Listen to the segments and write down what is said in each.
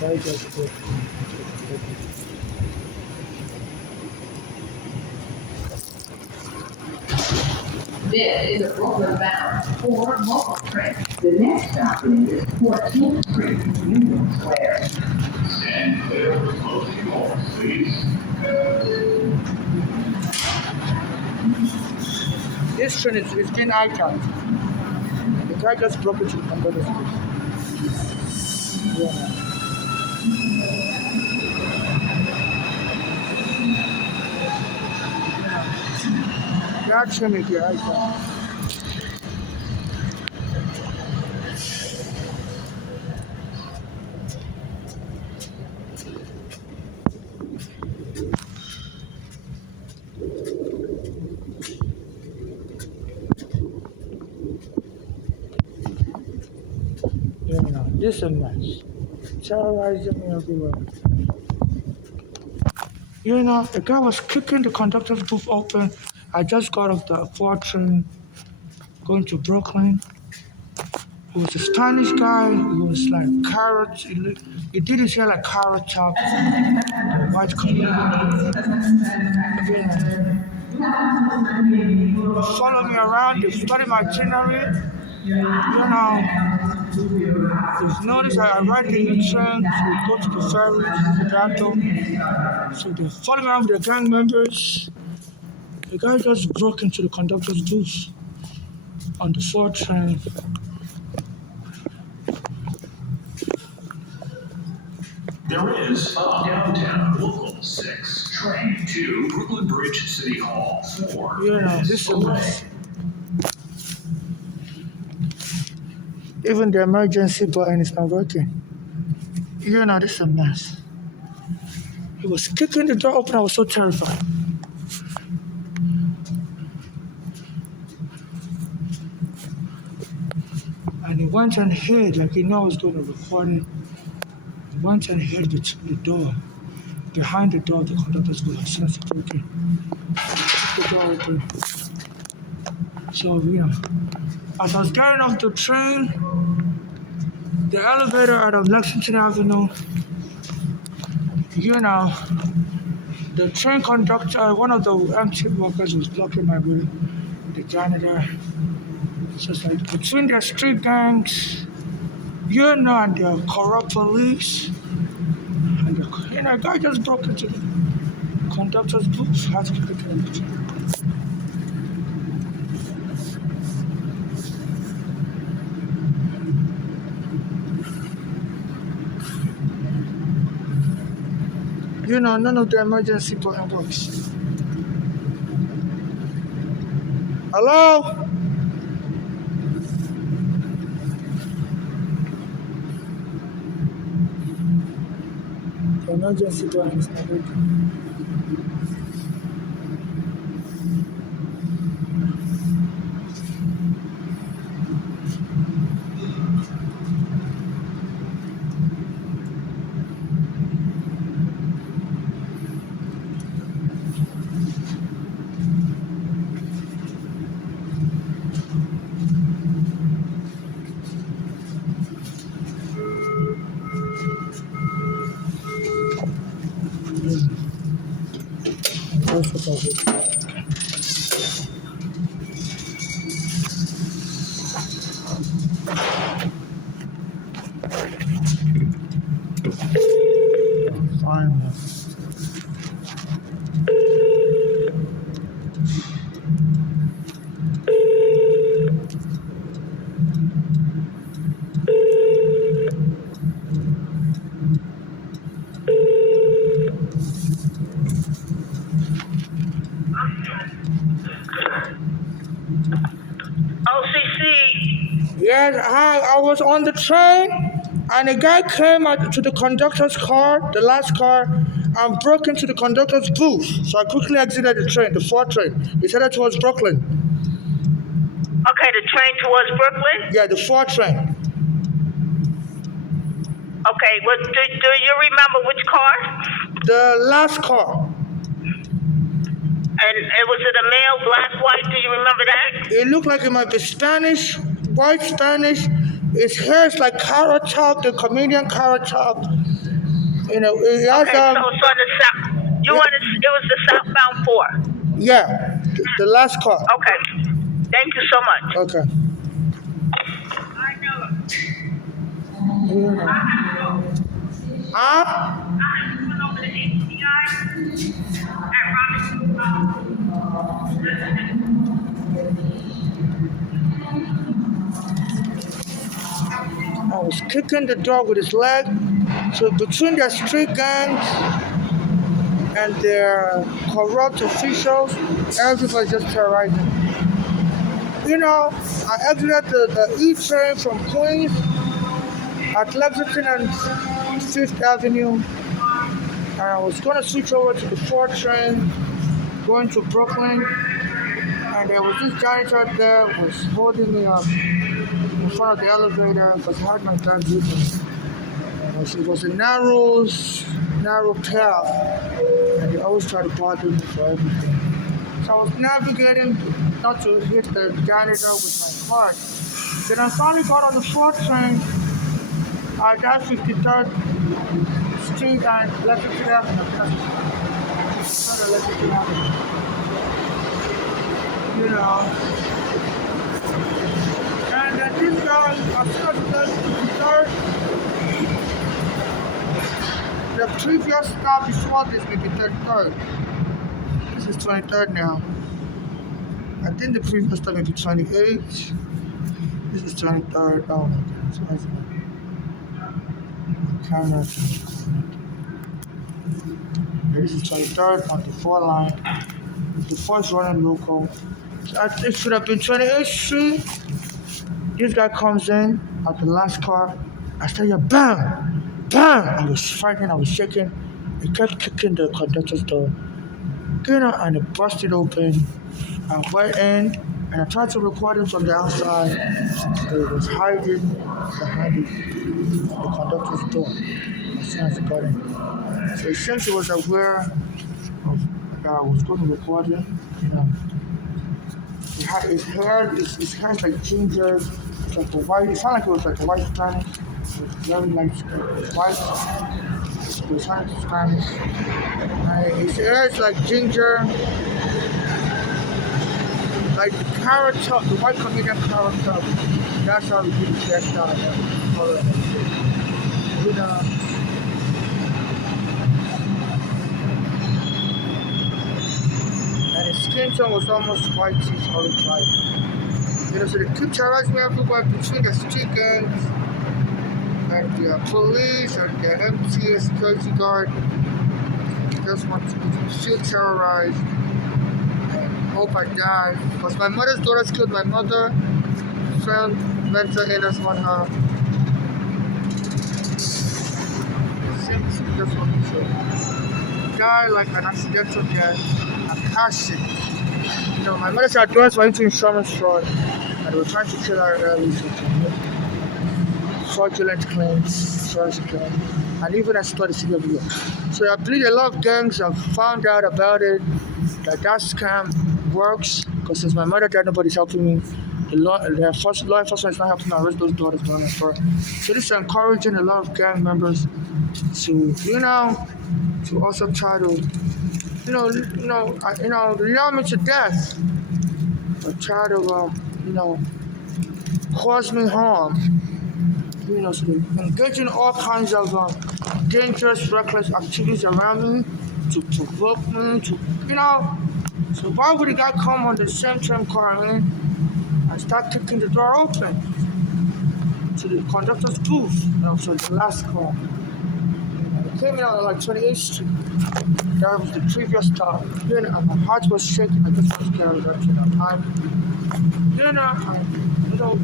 guy just broke into the conductor's. This is a Brooklyn-bound 4 local train. The next stop is 14th Street, Union Square. Stand clear of closing doors, please. This train is in Hijack. The guy just broke into the conductor's booth. Yeah. That train is here, Hijack. This is a mess. Terrorizing me everywhere. The guy was kicking the conductor's booth open. I just got off the 4 train going to Brooklyn. He was a Spanish guy. He was like carrot. He did his hair like carrot chop, white color. Follow me around. They study my itinerary. There's notice I ride the new train to go to the ferry, to Dato. So they follow me around with the gang members. The guy just broke into the conductor's booth on the 4 train. There is a downtown local 6 train to Brooklyn Bridge City Hall 4. This is a mess. Even the emergency button is not working. This is a mess. He was kicking the door open. I was so terrified. And he went and hid, like he knew I was doing a recording. He went and hid the door. Behind the door, the conductor's booth. As soon as it broke the door open. So, as I was getting off the train, the elevator out of Lexington Avenue, the train conductor, one of the MC workers was blocking my way, the janitor. So it's like between the street gangs, and the corrupt police, and the guy just broke into the conductor's booth. Had to pick him up. None of the emergency button works. Hello? The emergency button is not working. That's what I did. Fine. Yes, I was on the train, and a guy came to the conductor's car, the last car, and broke into the conductor's booth. So I quickly exited the train, the 4 train. He headed towards Brooklyn. Okay, the train towards Brooklyn? Yeah, the 4 train. Okay, well, do you remember which car? The last car. And was it a male, black, white? Do you remember that? It looked like it might be Spanish, white Spanish. His hair is like carrot top, the comedian carrot top. You know, it has Okay, so it's on the south. You wanted it was the southbound 4. yeah, the last car. Okay. Thank you so much. Okay. You know. Huh? I was kicking the dog with his leg. So between the street gangs and their corrupt officials, everybody just terrorizing. You know, I exited the E train from Queens at Lexington and Fifth Avenue, and I was gonna switch over to the 4 train going to Brooklyn, and there was this janitor there was holding me up in front of the elevator because I had my bag with me. It was a narrow path, and they always try to bother me for everything. So I was navigating not to hit the janitor with my cart. Then I finally got on the 4th train at 53rd Street and Lexington Avenue. You know. And this guy, I started at 53rd. The previous stop before this may be 33rd. This is 23rd now. I think the previous stop may be 28th. This is 23rd. Oh my god, so that's my camera. This is 23rd on the 4 line. The 4th running local. So it should have been 28th Street. This guy comes in at the last car. I started bam, bam. I was frightened, I was shaking. He kept kicking the conductor's door. You know, and it busted open. I went in and I tried to record him from the outside. So he was hiding behind the conductor's door as soon as he got in. So since he was aware of that I was going to record him, you know, his hair is like ginger, it's like a white, it sounded like it was like a white Spanish. It was very light skin. White, it was sounded Spanish. And his hair is like ginger, like the carrot top, the white comedian carrot top. That's how we do the hairstyle and color. You know. And his skin tone was almost white, solid white. You know, so they keep terrorizing everywhere between the street gangs and the police and the MTA security guard. They just want to feel terrorized and hope I die. Because my mother's daughters killed my mother, found mental illness on her. Simply just want to die like an accidental death. Passion. You know, my mother's address went into insurance fraud and they were trying to kill her early, so fraudulent claims, insurance claims, and even I started to give you. So I believe a lot of gangs have found out about it, that scam works, because since my mother died, nobody's helping me. The law enforcement is not helping me arrest those daughters going for. So this is encouraging a lot of gang members to, you know, to also try to lure me to death, or try to, cause me harm. You know, so they engage in all kinds of dangerous, reckless activities around me to provoke me, So why would a guy come on the same train car I'm in and start kicking the door open to the conductor's booth? So the last car. I came in on like 28th Street. That was the previous stop. And my heart was shaking. I just was carried up to that time.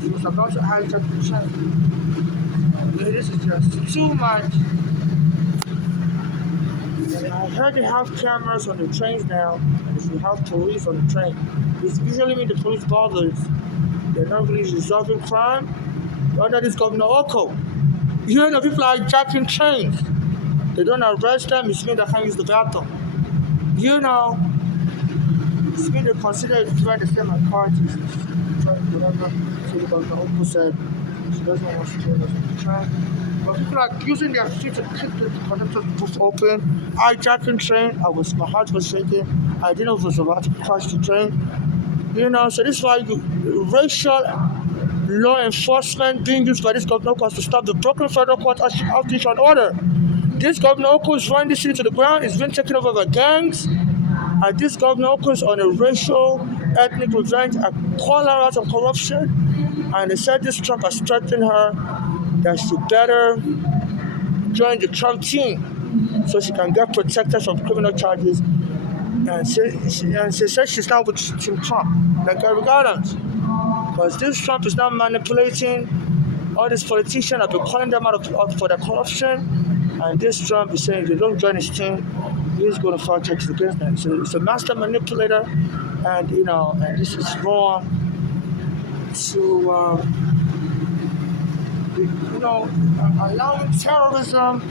He was about to hijack the train. This is just too much. And I heard they have cameras on the trains now. And if you have police on the train, it's usually mean the police bothers. They're not really resolving crime. Under this Governor Oko. People are hijacking trains. They don't arrest them, it's mean they can't use the bathroom. It's mean they consider trying to sell my car to whatever. So the Governor Oko said she doesn't want to join us on the train. But people are using their feet to kick the conductor's booth open, hijacking train. My heart was shaking. I didn't know if it was about to crash the train. So this is why racial law enforcement being used by this governor to stop the broken federal court outreach and order. This governor is running the city to the ground. It's been taken over by gangs. And this governor is on a racial, ethnic revenge and calling out on corruption. And they said this Trump has threatened her that she better join the Trump team so she can get protected from criminal charges. And she said she's now with Team Trump, like Gary Gardens. Because this Trump is now manipulating all these politicians have been calling them out for their corruption. And this Trump is saying if they don't join his team, he's going to file charges against them. So it's a master manipulator, and and this is wrong. So allowing terrorism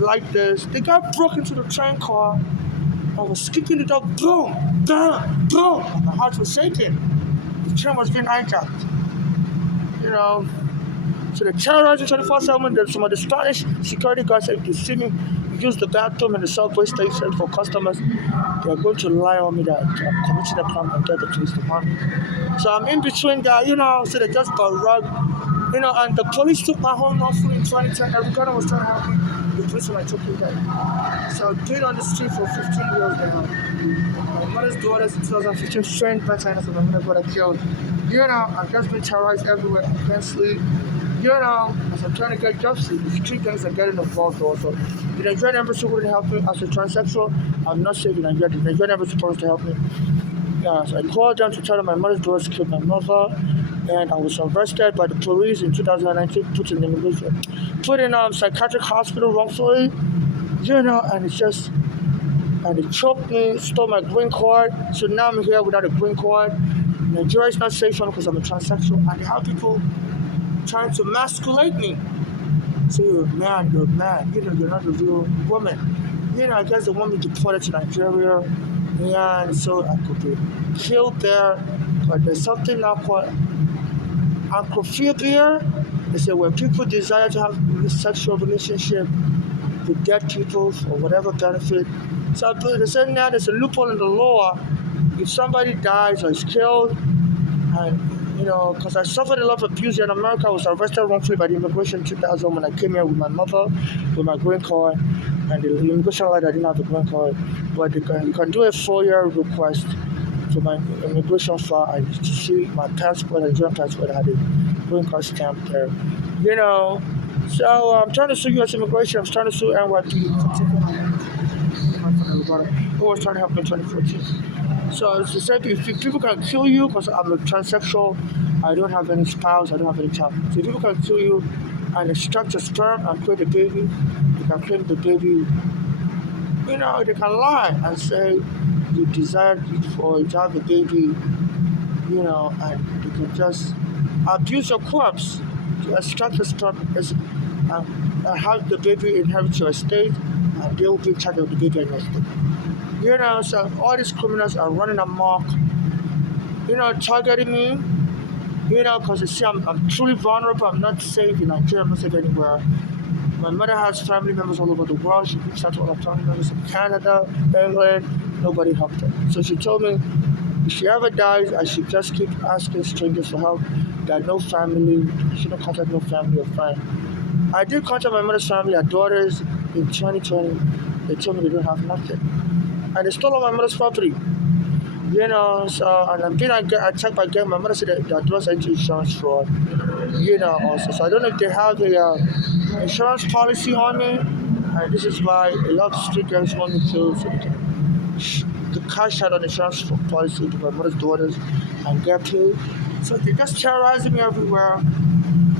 like this. The guy broke into the train car. I was kicking it up, boom, boom, boom. My heart was shaking. The train was being hijacked. So they terrorized 24/7. There's some of the Spanish security guards said, if you see me use the bathroom in the subway station for customers, they're going to lie on me that I'm committing a crime and get the police to harm me. So I'm in between that, so they just got rugged. And the police took my home lawfully in 2010. Every guy was trying to help me. The police were like, took me back. So I've been on the street for 15 years now. My mother's daughters in 2015 strained by China, so my mother got killed. I've just been terrorized everywhere. I can't sleep. As I'm trying to get justice, the street gangs are getting involved also. The Nigerian embassy wouldn't help me. As a transsexual, I'm not safe in Nigeria. The Nigerian embassy is supposed to help me. So I called them to tell them my mother's daughters killed my mother, and I was arrested by the police in 2019, put in psychiatric hospital wrongfully, and they choked me, stole my green card, so now I'm here without a green card. Nigeria is not safe for me because I'm a transsexual, and they have people trying to emasculate me. So you're a man, you're not a real woman. I guess they want me deported to Nigeria, and so I could be killed there. But there's something now called acrophobia. They say when people desire to have a sexual relationship with dead people for whatever benefit. So they say now there's a loophole in the law. If somebody dies or is killed, and because I suffered a lot of abuse here in America. I was arrested wrongfully by the immigration in 2000 when I came here with my mother, with my green card, and the immigration lied I didn't have a green card. But you can do a 4-year request for my immigration file and to see my passport, a Nigerian passport, I had a green card stamp there. So I'm trying to sue U.S. immigration. I'm trying to sue NYC who was trying to help me in 2014. So it's the same. If people can kill you, because I'm a transsexual, I don't have any spouse, I don't have any child. So if people can kill you and extract your sperm and create a baby, they can claim the baby. They can lie and say you desired for to have a baby, and they can just abuse your corpse to extract the sperm and have the baby inherit your estate, and they will be in charge of the baby and your estate. So all these criminals are running amok, targeting me, because they see I'm truly vulnerable. I'm not safe in Nigeria, I'm not safe anywhere. My mother has family members all over the world. She reached out to all her family members in Canada, England. Nobody helped her. So she told me if she ever dies, I should just keep asking strangers for help. That no family, she don't contact no family or friend. I did contact my mother's family, her daughters, in 2020. They told me they don't have nothing. And they stole all my mother's property. And I'm being attacked by gang. My mother said that their daughters are into insurance fraud. Also. So I don't know if they have a insurance policy on me. And this is why a lot of street gangs want me to, so they can cash out on insurance policy to my mother's daughters and get paid. So they're just terrorizing me everywhere.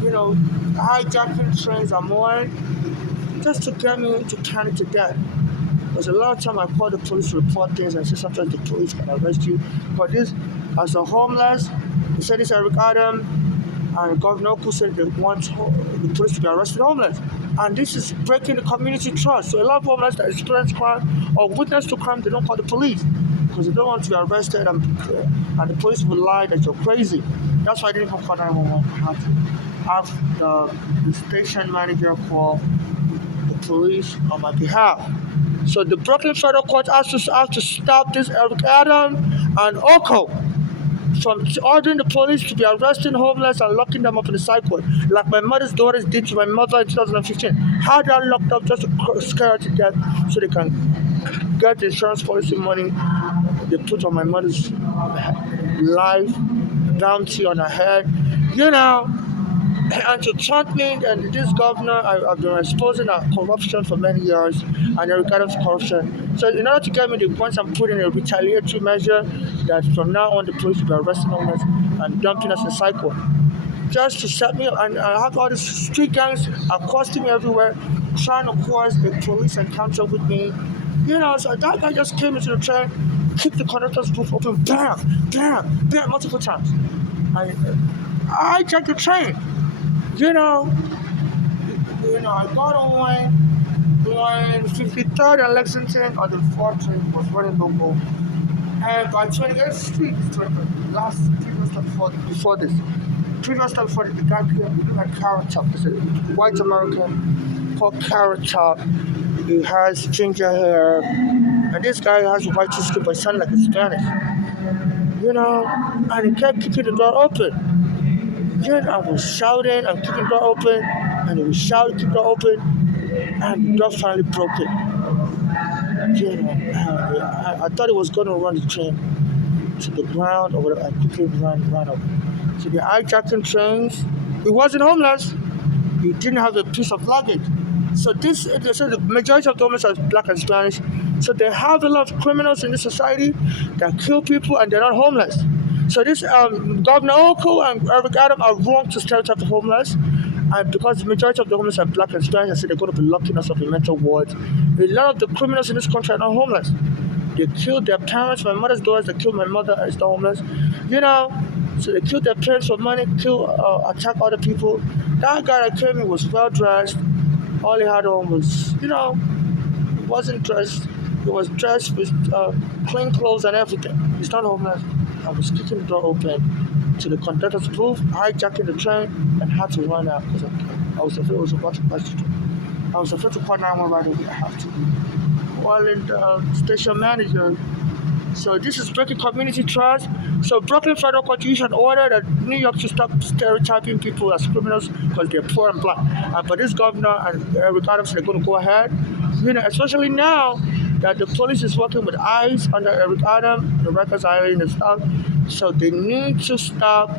Hijacking trains and more, just to get me to panic to death. Because a lot of time I call the police to report things and say sometimes the police can arrest you. But this, as a homeless, they said this Eric Adam and Governor Oku said they want the police to be arrested homeless. And this is breaking the community trust. So a lot of homeless that experience crime or witness to crime, they don't call the police because they don't want to be arrested and the police will lie that you're crazy. That's why I didn't even call 911. have the station manager call the police on my behalf. So the Brooklyn Federal Court has to stop this Eric Adam and Oko from ordering the police to be arresting homeless and locking them up in the cycle, like my mother's daughters did to my mother in 2015. How they are locked up just to scare her to death so they can get the insurance policy money they put on my mother's life, bounty on her head, you know. And to taunt me, and this governor, I've been exposing corruption for many years, and regardless of corruption. So in order to get me the points, I'm putting a retaliatory measure that from now on the police will be arresting us and dumping us in cycle. Just to set me up, and I have all these street gangs accosting me everywhere, trying to cause a police encounter with me. You know, so that guy just came into the train, kicked the conductor's booth open, bam, bam, bam, multiple times. I checked the train. You know, I got on 53rd and Lexington on the 4th train was running local. And by 28th Street, last previous stop before this, the guy came with like Carrot Top. He's a white American called Carrot Top. He has ginger hair, and this guy has a white skin but sounded like a Spanish. You know, and he kept kicking the door open. Then I was shouting and kicking the door open, and he was shouting, kicking the door open, and the door finally broke it. I thought he was going to run the train to the ground or whatever. I quickly ran over. So the hijacking trains, he wasn't homeless. He didn't have a piece of luggage. So the majority of the homeless are black and Spanish. So they have a lot of criminals in this society that kill people and they're not homeless. So this Governor Oko and Eric Adam are wrong to stereotype the homeless, and because the majority of the homeless are black and Spanish, I said they're going to be locking us up in mental wards. A lot of the criminals in this country are not homeless. They killed their parents. My mother's daughters, they killed my mother is not homeless. You know, so they killed their parents for money, attack other people. That guy that came in was well dressed. All he had on was, he wasn't dressed. He was dressed with clean clothes and everything. He's not homeless. I was kicking the door open to the conductor's booth, hijacking the train, and had to run out because I was afraid it was about to crash the train. I was afraid to call 911 right away. I have to call in the station manager. So this is breaking community trust. So Brooklyn Federal Court issued an order that New York should stop stereotyping people as criminals because they're poor and black. But this governor and Eric Adams, they're going to go ahead. Especially now that the police is working with ICE under Eric Adams, the Rikers Island and stuff. So they need to stop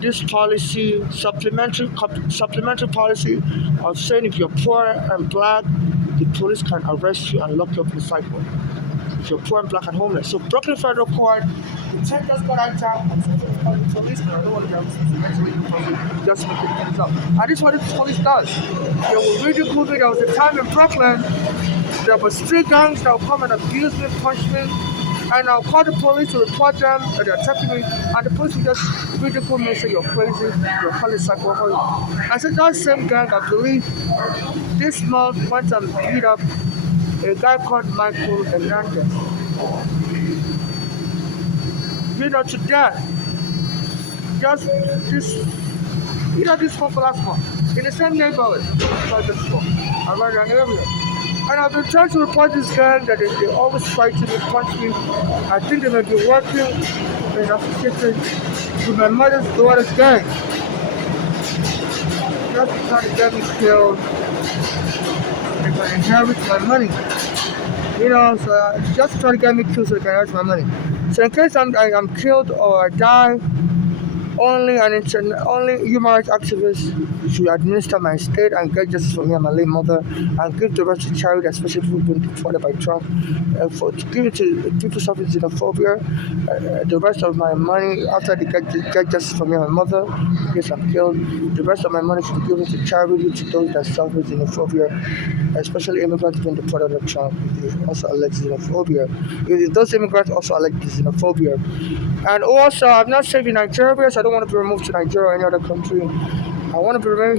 this policy, supplementary policy of saying if you're poor and black, the police can arrest you and lock you up in the cycle. If you're poor and black and homeless. So Brooklyn Federal Court, the check just got out and the police, I don't want to just make things up. And this is what the police does. They will read the movie. There was a time in Brooklyn, there were street gangs that would come and abuse me, punch me, and I'll call the police to report them that they're attacking me, and the police will just ridicule me and say you're crazy, you're calling psychopath. I said that same gang, I believe, this month went and beat up a guy called Michael Hernandez. To death. Just this one for last month. In the same neighborhood. Around an area. And I've been trying to report this gang that they always fight me, punch me. I think they may be working in association with my mother's daughter's gang. Just trying to get me killed. They can inherit my money. So just trying to get me killed so they can inherit my money. So in case I'm killed or I die, only human rights activists should administer my estate and get justice for me and my late mother, and give the rest to charity, especially people who've been deported by Trump, to give it to people suffering xenophobia. The rest of my money, after they get justice for me and my mother, in case I'm killed, the rest of my money should be given to charity to those that suffer xenophobia, especially immigrants being deported by Trump. If they also allege xenophobia. If those immigrants also allege xenophobia. And also, I'm not saving Nigeria, so I don't want to be removed to Nigeria or any other country. I want to be remain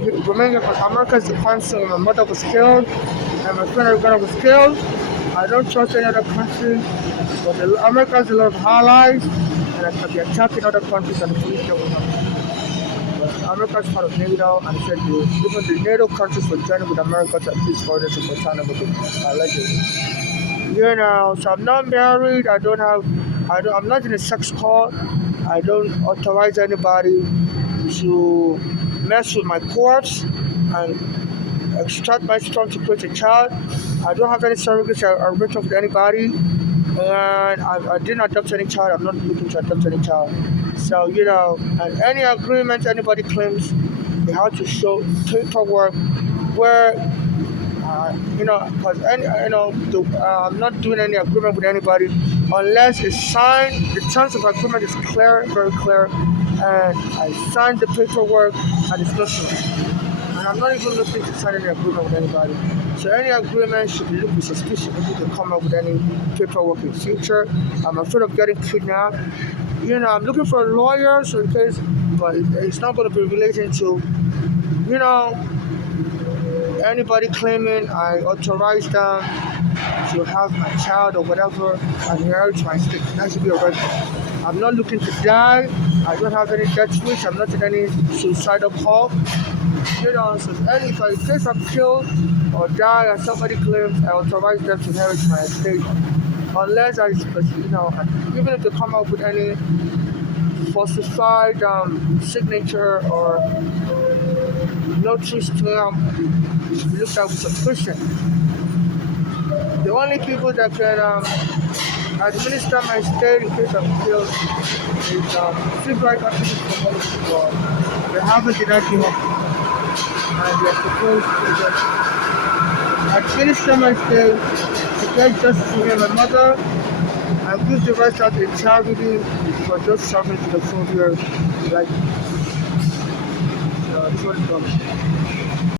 here because America is the country where my mother was killed and my friend Uganda was killed. I don't trust any other country, but America has a lot of allies, and I can be attacking other countries and the police don't. America is part of NATO, and said even the NATO countries were joining with America to peace borders in Guantanamo Bay, allegedly. So I'm not married. I'm not in a sex cult. I don't authorize anybody to mess with my corpse and extract my sperm to create a child. I don't have any surrogates arranged with anybody, and I didn't adopt any child. I'm not looking to adopt any child. So and any agreement anybody claims, they have to show paperwork where because I'm not doing any agreement with anybody unless it's signed. The terms of agreement is clear, very clear, and I signed the paperwork and it's nothing. And I'm not even looking to sign any agreement with anybody. So any agreement should be looked with suspicion if you can come up with any paperwork in future. I'm afraid of getting kidnapped. I'm looking for a lawyer, so in case, but it's not going to be relating to, anybody claiming I authorized them to have my child or whatever and inherit my estate. That should be a red flag. I'm not looking to die. I don't have any death wish. I'm not in any suicidal call. So in case I'm killed or die and somebody claims I authorize them to inherit my estate, unless even if they come up with any falsified signature or notice to looked at with suspicion. The only people that can administer my estate in case I'm killed is civil rights activists from all over the world. They haven't denied me hope, and they're supposed to administer my estate to get justice for me and my mother, and give the rest out in charity for just serving to the soldiers like this. So this is what it's called.